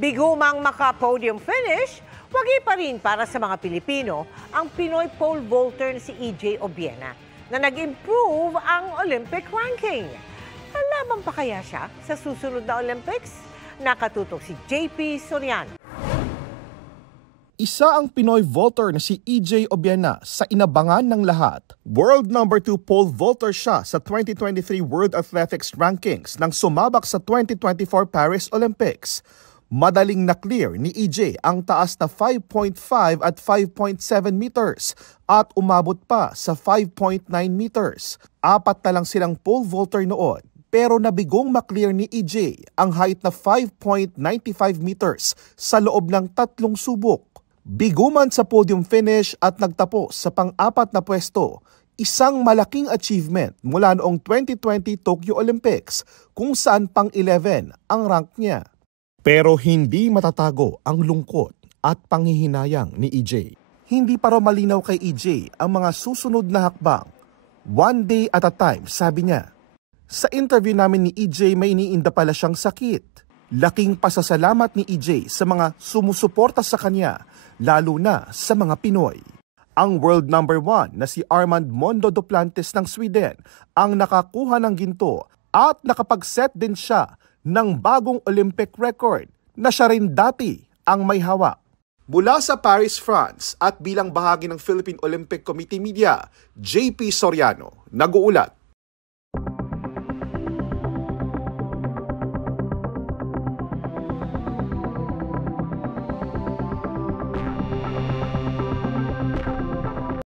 Bigumang maka-podium finish, wagi pa rin para sa mga Pilipino ang Pinoy pole vaulter na si EJ Obiena na nag-improve ang Olympic ranking. Lalaban pa kaya siya sa susunod na Olympics? Nakatutok si JP Soriano. Isa ang Pinoy vaulter na si EJ Obiena sa inabangan ng lahat. World number 2 pole vaulter siya sa 2023 World Athletics Rankings nang sumabak sa 2024 Paris Olympics. Madaling na-clear ni EJ ang taas na 5.5 at 5.7 meters at umabot pa sa 5.9 meters. Apat na lang silang pole vaulter noon. Pero nabigong maklear ni EJ ang height na 5.95 meters sa loob ng 3 subok. Biguman sa podium finish at nagtapos sa pang-4 na pwesto, isang malaking achievement mula noong 2020 Tokyo Olympics kung saan pang-11 ang rank niya. Pero hindi matatago ang lungkot at panghihinayang ni EJ. Hindi pa raw malinaw kay EJ ang mga susunod na hakbang. One day at a time, sabi niya. Sa interview namin ni EJ, may iniinda pala siyang sakit. Laking pasasalamat ni EJ sa mga sumusuporta sa kanya, lalo na sa mga Pinoy. Ang world number 1 na si Armand Mondo Duplantis ng Sweden ang nakakuha ng ginto at nakapag-set din siya ng bagong Olympic record na siya rin dati ang may hawak. Mula sa Paris, France at bilang bahagi ng Philippine Olympic Committee Media, JP Soriano, nag-uulat.